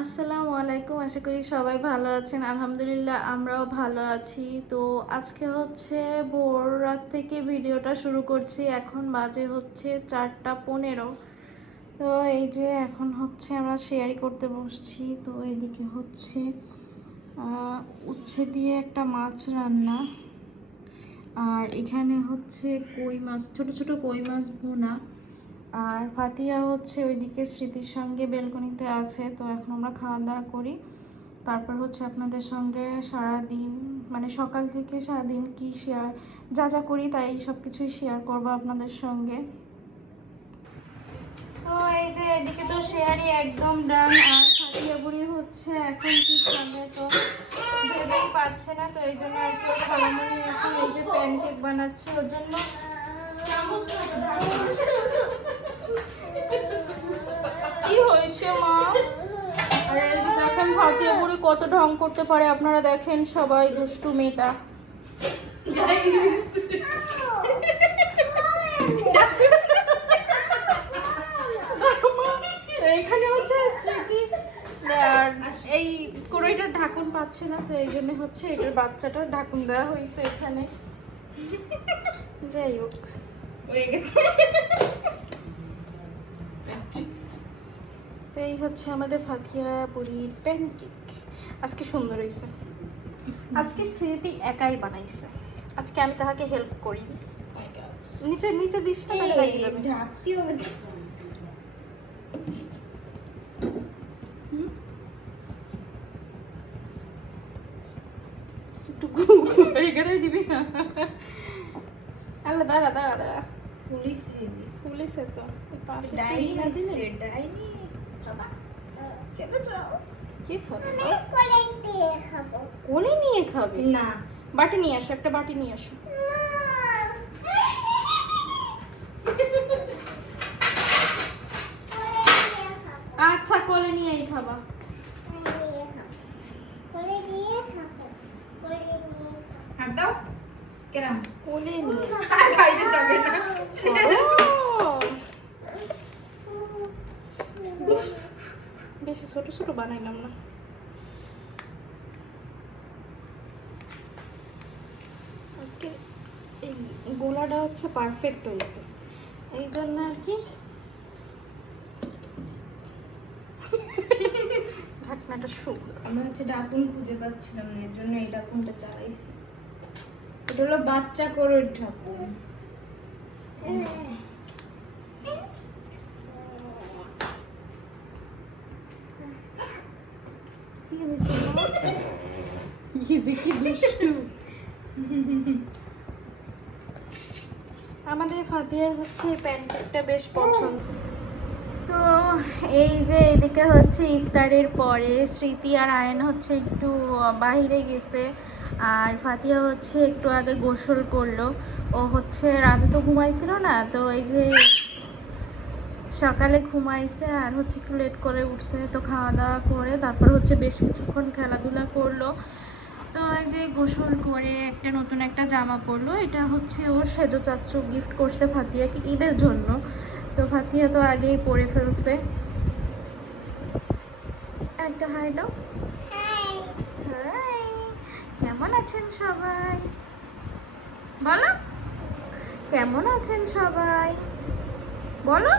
আসসালামু আলাইকুম। আশা করি সবাই ভালো আছেন। আলহামদুলিল্লাহ আমরাও ভালো আছি। তো আজকে হচ্ছে ভোর রাত থেকে ভিডিওটা শুরু করছি। এখন বাজে হচ্ছে 4:15। তো এই যে এখন হচ্ছে আমরা শেয়ারই করতে বসছি। তো এদিকে হচ্ছে উচ্ছে দিয়ে একটা মাছ রান্না, আর এখানে হচ্ছে কই মাছ, ছোট ছোট কই মাছ ভুনা। আর ফাতিয়া হচ্ছে ওইদিকে স্মৃতির সঙ্গে বেলকনিতে আছে। তো এখন আমরা খাওয়া দাওয়া করি, তারপর হচ্ছে আপনাদের সঙ্গে সারাদিন মানে সকাল থেকে সারাদিন কি শেয়ার যা যা করি তাই সব কিছুই শেয়ার করবো আপনাদের সঙ্গে। তো এই যে এদিকে তো শেয়ারই একদম ডান। আর ফাতিয়া বুড়ি হচ্ছে এখন কি খাবে তো ভেবেই পাচ্ছে না। তো এই জন্য আর কি খালামণি এখন এই যে প্যানকেক বানাচ্ছে ওর জন্য। কি হয়েছে মা? আর এই যে দেখেন ফাতিয়া বুড়ি কত ঢং করতে পারে, আপনারা দেখেন সবাই। দুষ্টু মেয়েটা। এখানে হচ্ছে স্মৃতি এই কড়াইটার ঢাকন পাচ্ছে না, তো এই জন্য হচ্ছে এটার বাচ্চাটার ঢাকন দেওয়া হয়েছে এখানে। যাই হোক, হয়ে গেছে। তো এই হচ্ছে আমাদের ফাতিয়া বুড়ির প্যানকেক। আজকে সুন্দর হয়েছে। আজকে স্মৃতি একাই বানাইছে, আজকে আমি তাহাকে হেল্প করিনি। নিচে নিচে দিস না, তাহলে লেগে যাবে। ঢাকতে হবে। একটু এখানে দিবি না। আল্লাহ, দাঁড়া দাঁড়া দাঁড়া। পুলিশে তো পাশে ডাইনি তুই না দিলে। আছে, ডাইনি খাবা। খেতে চাও? কি খাবে? করে দিয়ে খাবো। কোলে নিয়ে খাবে? না। বাটি নিয়ে আসো, একটা বাটি নিয়ে আসো। আচ্ছা, কোলে নিয়েই খাবা। হাত দাও। কেরাম? কোলে নিয়ে আর খাইতে যাবে না। বেশি ছোট ছোট বানাইলাম না। আজকে এই গোলাটা হচ্ছে পারফেক্ট হয়েছে, এই জন্য আর কি ঢাকনাটা শুকনো। আমরা হচ্ছে ডাকুন খুঁজে পাচ্ছিলাম না, এর জন্য এই ডাকুনটা চালাইছি। এটা হলো বাচ্চা করে ঢাকুন। কি হয়েছে মা? ইজি কি দুষ্টু। আমাদের ফাতিয়ার হচ্ছে প্যানকেকটা বেশ পছন্দ। তো এই যে এদিকে হচ্ছে ইফতারের পরে স্মৃতি আর আয়ন হচ্ছে একটু বাইরে গেছে, আর ফাতিয়া হচ্ছে একটু আগে গোসল করলো। ও হচ্ছে রাতে তো ঘুমাইছিল না, তো এই যে সকালে ঘুমাইছে আর হচ্ছে একটু লেট করে উঠছে। তো খাওয়া দাওয়া করে তারপর হচ্ছে বেশ কিছুক্ষণ খেলাধুলা করলো। তো এই যে গোসল করে একটা নতুন একটা জামা পরলো। এটা হচ্ছে ওর সেজো চাচ্চু গিফট করছে ফাতিয়াকে ঈদের জন্য। তো ফাতিয়া তো আগেই পরে ফেলছে। একটা হাই দাও। হাই, কেমন আছেন সবাই? বলো কেমন আছেন সবাই, বলো।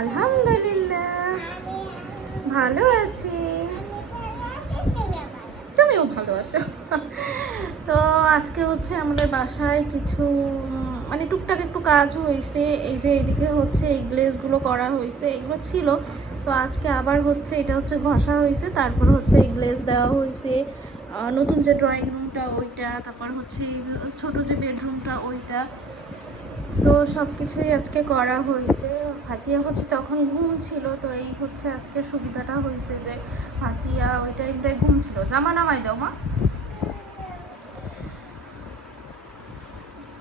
আলহামদুলিল্লাহ ভালো আছি, তুমিও ভালো আছো। তো আজকে হচ্ছে আমাদের বাসায় কিছু মানে টুকটাক একটু কাজ হয়েছে। এই যে এইদিকে হচ্ছে এই গ্লেজগুলো করা হয়েছে, এগুলো ছিল। তো আজকে আবার হচ্ছে এটা হচ্ছে ঘষা হয়েছে, তারপর হচ্ছে এই গ্লেজ দেওয়া হয়েছে। নতুন যে ড্রয়িং রুমটা ওইটা, তারপর হচ্ছে ছোট যে বেডরুমটা ওইটা। তো সব কিছুই আজকে করা হয়েছে। ফাতিয়া হচ্ছে তখন ঘুম ছিল, তো এই হচ্ছে আজকে সুবিধাটা হয়েছে যে ফাতিয়া ওই টাইমটায় ঘুম ছিল। জামা নামাই দাও মা।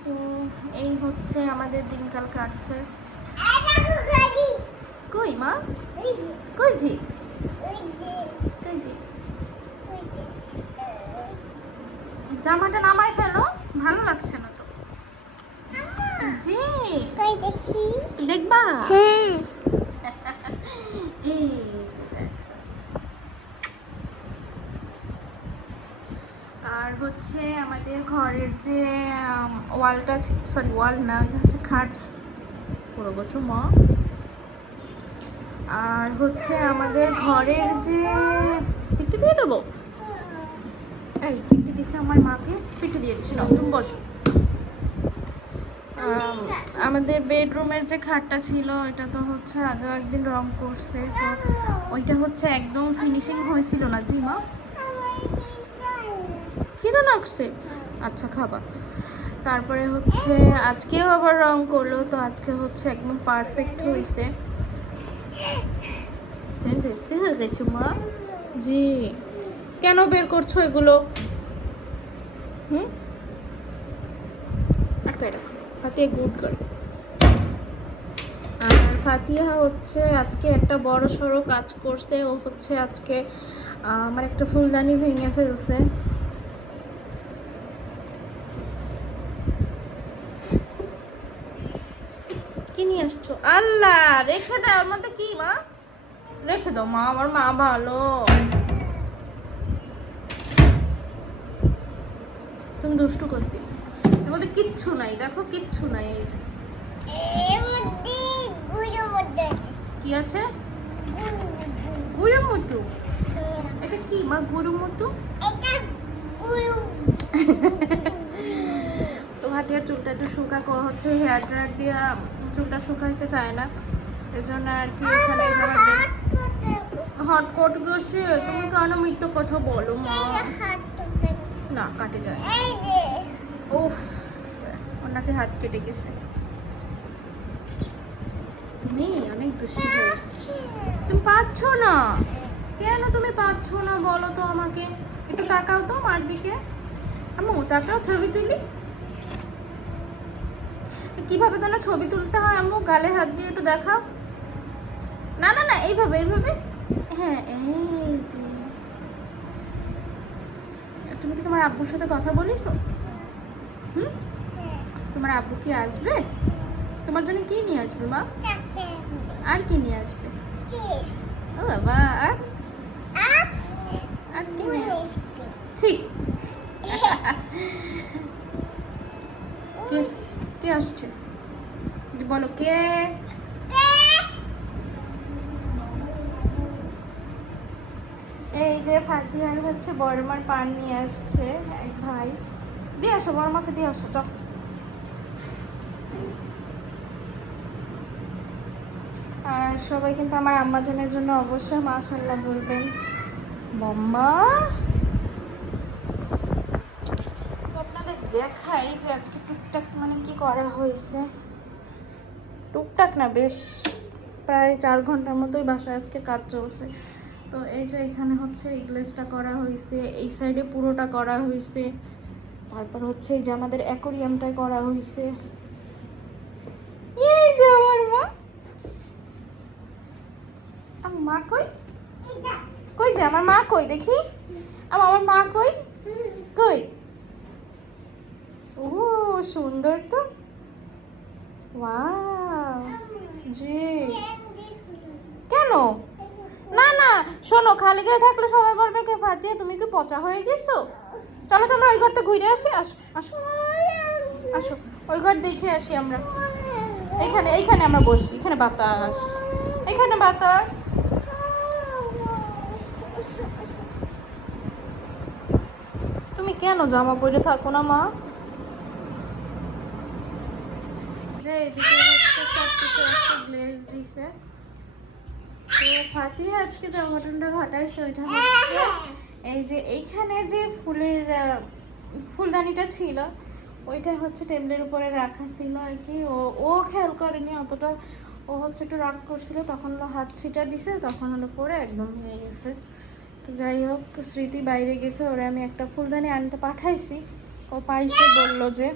তো এই হচ্ছে আমাদের দিনকাল কাটছে। কই মা? কই জি? কই জি? জামাটা নামাই ফেলো, ভালো লাগছে না তো। জি দেখবা? ঘরের যে ওয়ালটা, সরি ওয়াল না, এটা হচ্ছে খাট, পুরো গোছো মা। আর হচ্ছে আমাদের ঘরের যে পিঠে দিয়ে দেবো, এই পিঠে দিয়েছে আমার মাকে, পিঠে দিয়ে দিচ্ছি না, তুমি বসো। আমাদের বেডরুমের যে খাটটা ছিল এটা তো হচ্ছে আগে একদিন রং করছে, তো ওইটা হচ্ছে একদম ফিনিশিং হয়েছিল না। জি মা, খিদে লাগছে, আচ্ছা খাবার। তারপরে হচ্ছে আজকেও আবার রং করলো, তো আজকে হচ্ছে একদম পারফেক্ট হয়েছে। টেস্টি হয়ে গেছে মা। জি, কেন বের করছো এগুলো? আটকায় রাখো, ফাতিয়া গুড গার্ল। আর ফাতিয়া হচ্ছে আজকে একটা বড় সড়ো কাজ করছে। ও হচ্ছে আজকে আমার একটা ফুলদানি ভেঙে ফেলছে। কি নিয়ে আসছো? আল্লাহ, রেখে দাও। ওর মধ্যে কি মা? রেখে দাও মা, আমার মা ভালো। তুমি দুষ্টু করতেছ, এর মধ্যে কিচ্ছু নাই, দেখো কিচ্ছু নাই। এই যে কি আছে? গুঁড়ো মটু। এটা কি মা, গুঁড়ো মটু? তো হাতিয়ার চুলটা একটু শুকা হচ্ছে, হেয়ার ড্রায়ার দিয়ে চুলটা শুকাইতে চায় না, এজন্য আর কি এখানে হট কোট গেছে। তুমি কেন মিথ্যে কথা বলো মা? না কাটে যায়। উফ, ওনাকে হাত কেটে গেছে। তুমি অনেক দুষ্টু হয়েছে। তুমি পাচ্ছ না কেন? তুমি পাচ্ছ না বলো তো আমাকে। একটু তাকাও তো মার দিকে। আম্মু তাকাও, ছবি তুলি। কিভাবে যেন ছবি তুলতে হয় আম্মু? গালে হাত দিয়ে একটু দেখাও। না না না, এইভাবে এইভাবে। হ্যাঁ, এই যে। তুমি কি তোমার আব্বুর সাথে কথা বলিস? তোমার আব্বু কি আসবে? তোমার জন্য কি নিয়ে আসবে মা? আর কি নিয়ে আসবে? ও বাবা, আর আর কি নিয়ে আসবে? ঠিক। কে আসছে বলো? কে? এই যে ফাতিহার হচ্ছে বড়মার পান নিয়ে আসছে এক ভাই। দিয়ে আসো, বড়মাকে দিয়ে আসো। চল। আর সবাই কিন্তু আমার আম্মাজানের জন্য অবশ্যই মাশাআল্লাহ বলবেন। মাম্মা, আপনাদের দেখাই যে আজকে টুকটাক মানে কি করা হয়েছে। টুকটাক না, বেশ প্রায় 4 ঘন্টার মতোই বাসায় আজকে কাজ চলছে। তো এই যে এখানে হচ্ছে এই গ্লেসটা করা হয়েছে, এই সাইডে পুরোটা করা হয়েছে, তারপর হচ্ছে এই যে আমাদের অ্যাকোরিয়ামটাই করা হয়েছে। এই যে আমার মা, আমার মা কই? কই যে আমার মা কই? দেখি আমার মা কই? কই? ও সুন্দর তো, ওয়াও। জি, কেন? না না, শোনো, খালি গায়ে থাকলে সবাই বলবে কে ফাতিয়া তুমি কি পচা হয়ে গেছো। চলো তোমরা ওই ঘরটা ঘুরে আসি। আসো আসো আসো, ওই ঘর দেখে আসি আমরা। এইখানে এইখানে আমরা বসছি, এখানে বাতাস, এখানে বাতাস। তুমি কেন জামা পরে থাকো না মা? যে এদিকে হচ্ছে সব কিছু একটা গ্লেজ দিছে। তো ফাতিহা আজকে যে ঘটনাটা ঘটাইছে ওইটা হচ্ছে এই যে এইখানে যে ফুলদানিটা ছিল ওইটা হচ্ছে টেবিলের উপরে রাখা ছিল আর কি। ও খেয়াল করেনি অতটা, ও হচ্ছে একটু রাগ করছিল, তখন হলো হাত ছিটা দিছে, তখন হলো পরে একদম হয়ে গেছে। তো যাই হোক, স্মৃতি বাইরে গেছে, ওরে আমি একটা ফুলদানি আনতে পাঠাইছি, ও পাইছে, বললো যে।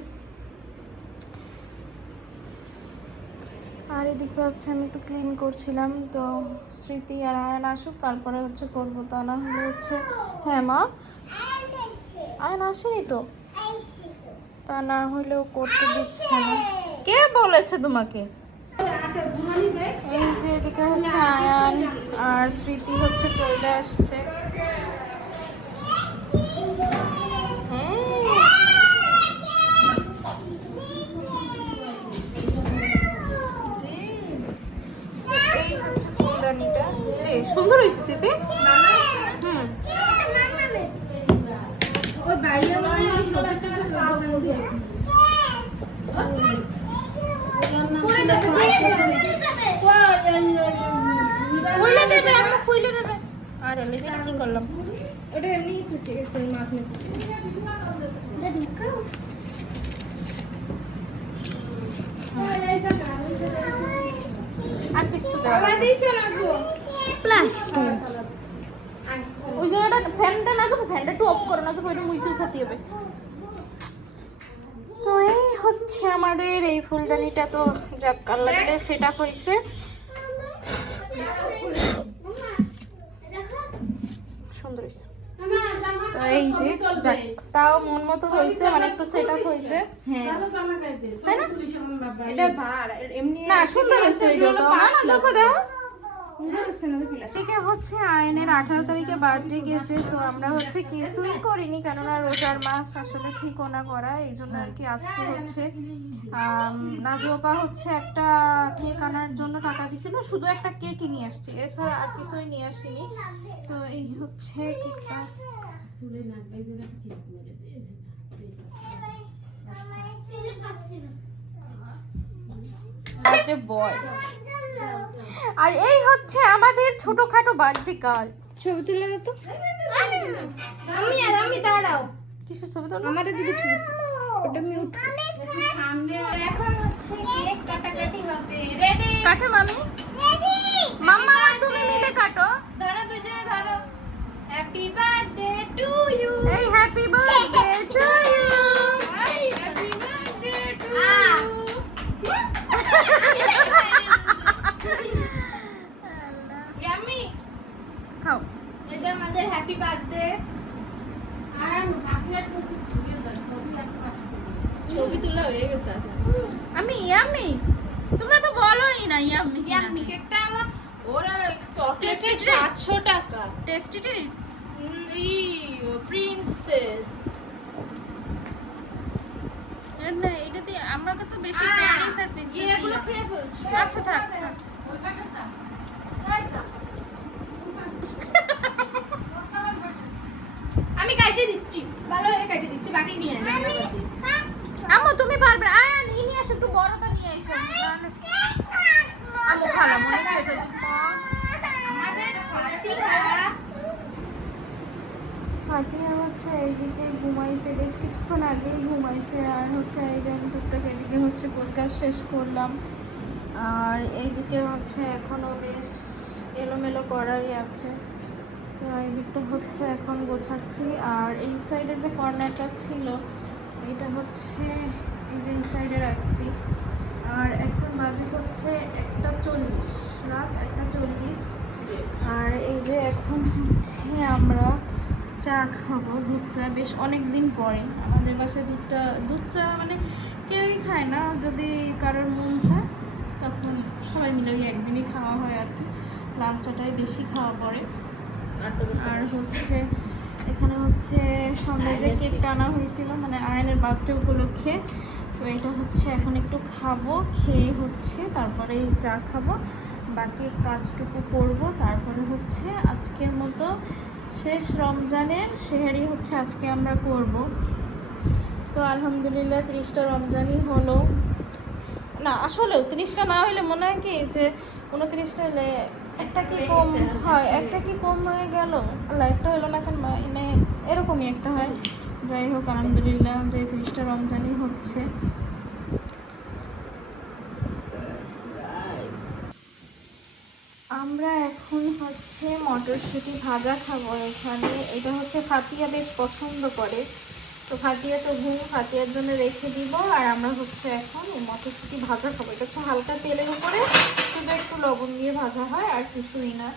আর এদিকে হচ্ছে আমি একটু ক্লিন করছিলাম, তো স্মৃতি আর আয়ন আসুক তারপরে হচ্ছে করবো, তা না হলে হচ্ছে। হ্যাঁ মা, আয়ন আসেনি তো, তা না হলেও করতে দিচ্ছে না। কে বলেছে তোমাকে? এই যে এদিকে হচ্ছে আয়ান আর স্মৃতি হচ্ছে চলে আসছে। হচ্ছে ফুলদানিটা। সুন্দর হয়েছে সেতে। হুম, ওই বাইরে মানে ওই শোকেসটা ওই দোকান দিয়ে পরে যাবে খুলে দেবে, আমরা খুলে দেবে। আরে লেজেটা কি করলাম? ওটা এমনি ছুটে গেছে ওই মাথায়। আর কিছু দেওয়া আমার দিছো না গো প্লাস্টিক। ওই জায়গাটা ফ্যানটা না যাবো, ফ্যানটা একটু অফ করো না যাবো, ওইটা মুইসুল খাতে হবে। তো এই হচ্ছে আমাদের এই ফুলদানিটা, তো যাক আল্লাহ দিলে সেট আপ হয়েছে। সুন্দর হয়েছে। তো এই যে যাক, তাও মন মতো হয়েছে, মানে একটু সেট আপ হয়েছে। হ্যাঁ তাই না? এটা ভার এমনি না সুন্দর হয়েছে এটা তো। না না দেখো দেখো। বুঝা যাচ্ছে না তো ফিলা এদিকে হচ্ছে আয়নের 18 তারিখে বার্থডে গেছে, তো আমরা হচ্ছে কিছুই করিনি, কেননা রোজার মাস আসলে ঠিকও না করা, এই জন্য আর কি। আজকে হচ্ছে নাজুপা হচ্ছে একটা কেক আনার জন্য টাকা দিছিল, শুধু একটা কেকই নিয়ে আসছি, এছাড়া আর কিছুই নিয়ে আসিনি। তো এই হচ্ছে কেকটা। Birthday boy. আর এই হচ্ছে আমাদের ছোটখাটো বার্থডে গার্ল। ছবি তুলে দাও তো। আমি দাঁড়াও কিসের ছবি তোলো? আমাদের দিকে ছবি ওটা মিউট এখন হচ্ছে কেক কাটাকাটি হবে রেডি কাটো মামি, রেডি মাম্মা তুমি মিলে কাটো। ধরো দুজনে ধরো হ্যাপি বার্থডে টু ইউ এই happy birthday to you. Happy birthday to yummy খাও। এই যে আমাদের হ্যাপি বার্থডে ছবি তোলা হয়ে গেছে আমি ইয়াম্মি, তোমরা তো বলোই না ইয়াম্মি। ইয়াম্মি কেকটা আমার ওরা চকলেট কেক 700 টাকা টেস্টি ট্রিট। প্রিন্সেস না এটাতে আমরা তো বেশি প্যারিস আর প্রিন্সেস এগুলো খেয়ে ফেলছো আচ্ছা থাক। আমি কাটে দিচ্ছি ভালো করে কাটে দিচ্ছি বাটি নিয়ে আম্মু তুমি পারবে না, আয় নিয়ে আসো, একটু বড়টা নিয়ে এসো। আম্মু খালা মনে হয় এটা দিবা। আমাদের ফাতিহা ফাতিহা হচ্ছে এইদিকে ঘুমাইছে, বেশ কিছুক্ষণ আগেই ঘুমাইছে। আর হচ্ছে এই যে আমি টুকটাক এদিকে হচ্ছে কাজ শেষ করলাম, আর এইদিকে হচ্ছে এখনো বেশ এলোমেলো করাই আছে। তো এই দিকটা হচ্ছে এখন গোছাচ্ছি। আর এই সাইডের যে কর্নারটা ছিল এটা হচ্ছে এই যে এই সাইডে রাখছি। আর এখন বাজে হচ্ছে 1:40, রাত 1:40। আর এই যে এখন হচ্ছে আমরা চা খাবো, দুধ চা। বেশ অনেক দিন পরে আমাদের বাসায় দুধ চা মানে কেউই খায় না, যদি কারোর মন চায় তখন সবাই মিলে ওই একদিনই খাওয়া হয় আর কি। লাল চাটাই বেশি খাওয়া পড়ে। আর হচ্ছে এখানে হচ্ছে সন্ধ্যায় যে কেকটা আনা হয়েছিল মানে আয়নের বার্থডে উপলক্ষে, তো এটা হচ্ছে এখন একটু খাবো, খেয়ে হচ্ছে তারপরে চা খাবো, বাকি কাজটুকু করব। তারপরে হচ্ছে আজকের মতো শেষ রমজানের সেহরি হচ্ছে আজকে আমরা করব। তো আলহামদুলিল্লাহ 30টা রমজানই হলো না, আসলেও 30টা না হলে মনে হয় কি যে 29টা হলে একটা কি কম হয়, একটা কি কম হয়ে গেল, আল্লাহ একটা হলো না কেন, মানে এরকমই একটা হয়। যাই হোক আলহামদুলিল্লাহ যে 30টা রমজানই হচ্ছে। আমরা এখন হচ্ছে মটরশুঁটি ভাজা খাবো এখানে। এটা হচ্ছে ফাতিয়া বেশ পছন্দ করে, তো ফাতিয়া তো ঘুম, ফাতিয়ার জন্য রেখে দিব। আর আমরা হচ্ছে এখন এই মটরশুঁটি ভাজা খাবো। এটা হচ্ছে হালকা তেলের উপরে শুধু একটু লবণ দিয়ে ভাজা হয়, আর কিছুই না।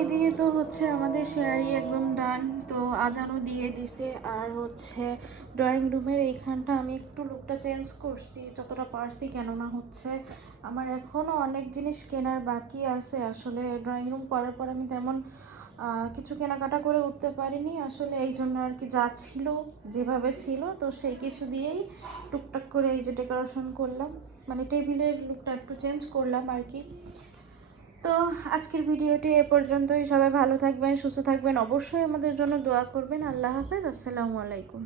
এদিকে তো হচ্ছে আমাদের শেয়ারি একদম ডান, তো আজানও দিয়ে দিছে। আর হচ্ছে ড্রয়িং রুমের এইখানটা আমি একটু লুকটা চেঞ্জ করছি যতটা পারছি, কেননা হচ্ছে আমার এখনও অনেক জিনিস কেনার বাকি আছে। আসলে ড্রয়িং রুম করার পর আমি তেমন কিছু কেনাকাটা করে উঠতে পারিনি আসলে, এই জন্য আর কি যা ছিল যেভাবে ছিল তো সেই কিছু দিয়েই টুকটাক করে এই যে ডেকোরেশন করলাম, মানে টেবিলের লুকটা একটু চেঞ্জ করলাম আর কি। তো আজকের ভিডিওটি এ পর্যন্তই। সবাই ভালো থাকবেন, সুস্থ থাকবেন, অবশ্যই আমাদের জন্য দোয়া করবেন। আল্লাহ হাফেজ, আসসালামু আলাইকুম।